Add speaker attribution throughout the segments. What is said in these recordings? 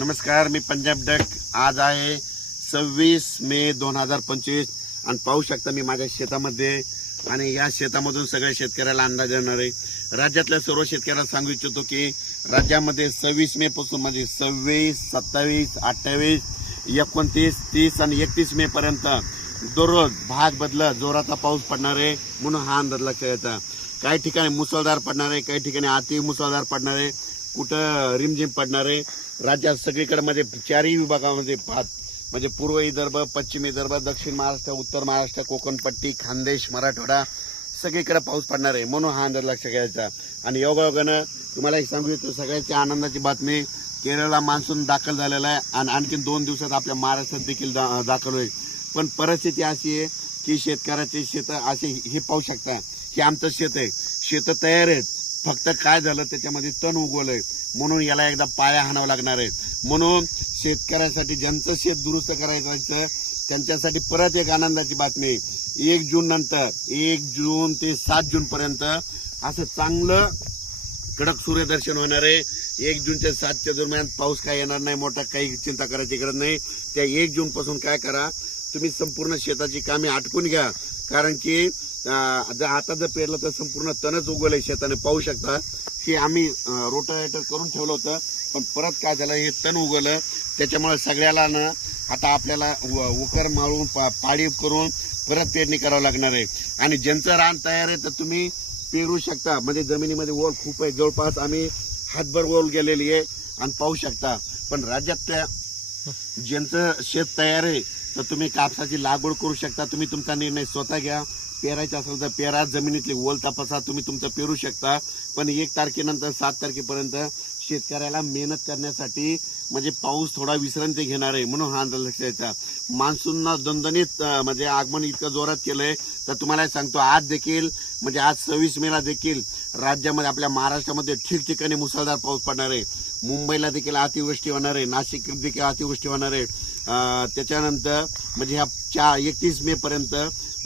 Speaker 1: नमस्कार मी पंजाब डक आज आहे सव्वीस मे दोन हजार पंचवीस आणि पाहू शकता मी माझ्या शेतामध्ये आणि या शेतामधून सगळ्या शेतकऱ्याला अंदाज येणार आहे राज्यातल्या सर्व शेतकऱ्यांना सांगू इच्छितो की राज्यामध्ये सव्वीस पासून म्हणजे सव्वीस सत्तावीस अठ्ठावीस एकोणतीस तीस आणि एकतीस पर्यंत दररोज भाग बदलत जोराचा पाऊस पडणार आहे म्हणून हा अंदाज लक्षात येतं काही ठिकाणी मुसळधार पडणार आहे काही ठिकाणी अति मुसळधार पडणार आहे कुठं रिमझिम पडणार आहे राज्यात सगळीकडे म्हणजे चारही विभागामध्ये पाहत म्हणजे पूर्व विदर्भ पश्चिम विदर्भ दक्षिण महाराष्ट्र उत्तर महाराष्ट्र कोकणपट्टी खानदेश मराठवाडा सगळीकडे पाऊस पडणार आहे म्हणून हा अंदाज लक्षात घ्यायचा आणि योगायोगानं तुम्हाला एक सांगू इच्छितो सगळ्याची आनंदाची बातमी केरळला मान्सून दाखल झालेला आहे आणि आणखी दोन दिवसात आपल्या महाराष्ट्रात देखील दा दाखल होईल पण परिस्थिती अशी आहे की शेतकऱ्याचे शेतं असे हे पाहू शकता की आमचं शेत आहे शेतं तयार आहेत फक्त काय झालं त्याच्यामध्ये तण उगवलंय म्हणून याला एकदा पाया हाणावं लागणार आहे म्हणून शेतकऱ्यांसाठी ज्यांचं शेत दुरुस्त करायचं त्यांच्यासाठी परत एक आनंदाची बातमी एक जून नंतर एक जून ते सात जून पर्यंत असं चांगलं कडक सूर्यदर्शन होणार आहे एक जून ते सातच्या दरम्यान पाऊस काय येणार नाही मोठा काही चिंता करायची गरज नाही त्या एक जून पासून काय करा तुम्ही संपूर्ण शेताची कामे आटकून घ्या कारण की आता जर पेरलं तर संपूर्ण तणच उगवलंय शेताने पाहू शकता की आम्ही रोटावेटर करून ठेवलं होतं पण परत काय झालं हे तण उगवलं त्याच्यामुळे सगळ्याला ना आता आपल्याला उकर मारून पाळी करून परत पेरणी करावं लागणार आहे आणि ज्यांचं रान तयार आहे तर तुम्ही पेरू शकता म्हणजे जमिनीमध्ये ओल खूप आहे जवळपास आम्ही हातभर ओल गेलेली आहे आणि पाहू शकता पण राज्यात ज्यांचं शेत तयार आहे तर तुम्ही कापसाची लागवड करू शकता तुम्ही तुमचा निर्णय स्वतः घ्या पेरायचं असेल तर पेरा जमिनीतली ओल तपासा तुम्ही तुमचं पेरू शकता पण एक तारखेनंतर सात तारखेपर्यंत शेतकऱ्याला मेहनत करण्यासाठी म्हणजे पाऊस थोडा विश्रांती घेणार आहे म्हणून हा अंदाज द्यायचा मान्सून ना दणदणीत म्हणजे आगमन इतकं जोरात केलंय तर तुम्हाला सांगतो आज देखील म्हणजे आज सव्वीस मेला देखील राज्यामध्ये आपल्या महाराष्ट्रामध्ये ठिकठिकाणी मुसळधार पाऊस पडणार आहे मुंबईला देखील अतिवृष्टी होणार आहे नाशिक देखील अतिवृष्टी होणार आहे त्याच्यानंतर म्हणजे ह्या चार एकतीस पर्यंत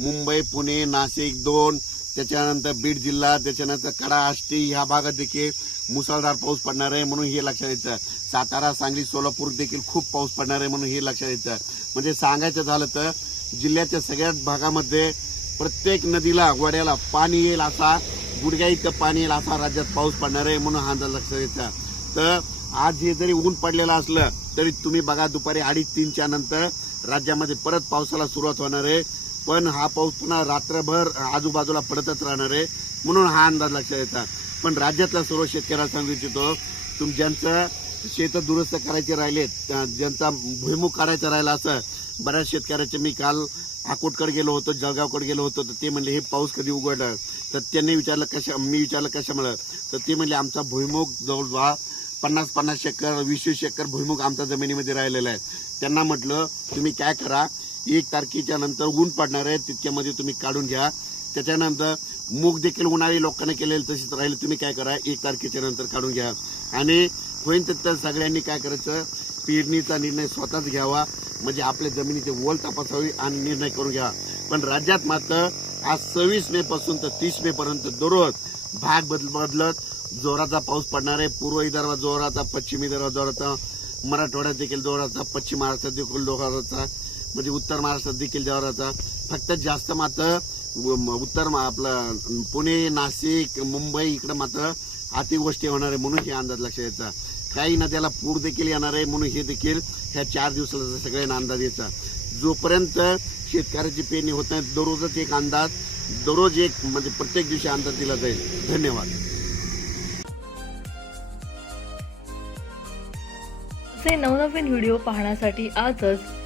Speaker 1: मुंबई पुणे नाशिक दोन त्याच्यानंतर बीड जिल्हा त्याच्यानंतर कडा आष्टी ह्या भागात देखील मुसळधार पाऊस पडणार आहे म्हणून हे लक्षात यायचं सातारा सांगली सोलापूर देखील खूप पाऊस पडणार आहे म्हणून हे लक्षात यायचं म्हणजे सांगायचं झालं तर जिल्ह्याच्या सगळ्याच भागामध्ये प्रत्येक नदीला वड्याला पाणी येईल असा गुडघ्या इथं पाणी येईल असा राज्यात पाऊस पडणार आहे म्हणून हा अंदाज लक्षात येतं तर आज हे जरी ऊन पडलेलं असलं तरी तुम्ही बघा दुपारी अडीच तीनच्या नंतर राज्यामध्ये परत पावसाला सुरुवात होणार आहे पण हा पाऊस पुन्हा रात्रभर आजूबाजूला पडतच राहणार आहे म्हणून हा अंदाज लक्षात येतात पण राज्यातल्या सर्व शेतकऱ्याला सांगू इच्छितो तुम्ही ज्यांचं शेतं दुरुस्त करायचे राहिलेत ज्यांचा भुईमुख करायचा राहिला असं बऱ्याच शेतकऱ्याचे मी काल अकोटकडे गेलो होतो जळगावकडे गेलो होतो तर ते म्हणले हे पाऊस कधी उघडलं तर त्यांनी विचारलं कशा मी विचारलं कशामुळं तर ते म्हणले आमचा भुईमुख जवळजवळ पन्नास पन्नास शेकर वीस वीस शेकर भुईमुख आमच्या जमिनीमध्ये राहिलेला आहे त्यांना म्हटलं तुम्ही काय करा एक तारखेच्या नंतर ऊन पडणार आहे तितक्यामध्ये तुम्ही काढून घ्या त्याच्यानंतर मूग देखील उन्हाळी लोकांना केलेलं तशीच राहिले तुम्ही काय करा एक तारखेच्या नंतर काढून घ्या आणि होईन तर सगळ्यांनी काय करायचं पेरणीचा निर्णय स्वतःच घ्यावा म्हणजे आपल्या जमिनीचे वल तपासावी आणि निर्णय करून घ्या पण राज्यात मात्र आज सव्वीस मे पासून तर तीस मे पर्यंत दररोज भाग बदल बदलत जोराचा पाऊस पडणार आहे पूर्व विदर्भात जोराचा पश्चिम विदर्भात जोराचा मराठवाड्यात देखील जोराचा पश्चिम महाराष्ट्रात देखील जोराचा म्हणजे उत्तर महाराष्ट्रात देखील राहतात फक्त जास्त मात्र उत्तर आपलं पुणे नाशिक मुंबई इकडं मात्र अतिवृष्टी होणार आहे म्हणून हे अंदाज लक्षात यायचा काही त्याला पूर देखील येणार आहे म्हणून हे देखील ह्या चार दिवसाला सगळ्यांना अंदाज यायचा जोपर्यंत शेतकऱ्याची पेरणी होत नाही दररोजच एक अंदाज दररोज एक म्हणजे प्रत्येक दिवशी अंदाज दिला जाईल धन्यवाद
Speaker 2: असे नवनवीन व्हिडिओ पाहण्यासाठी आजच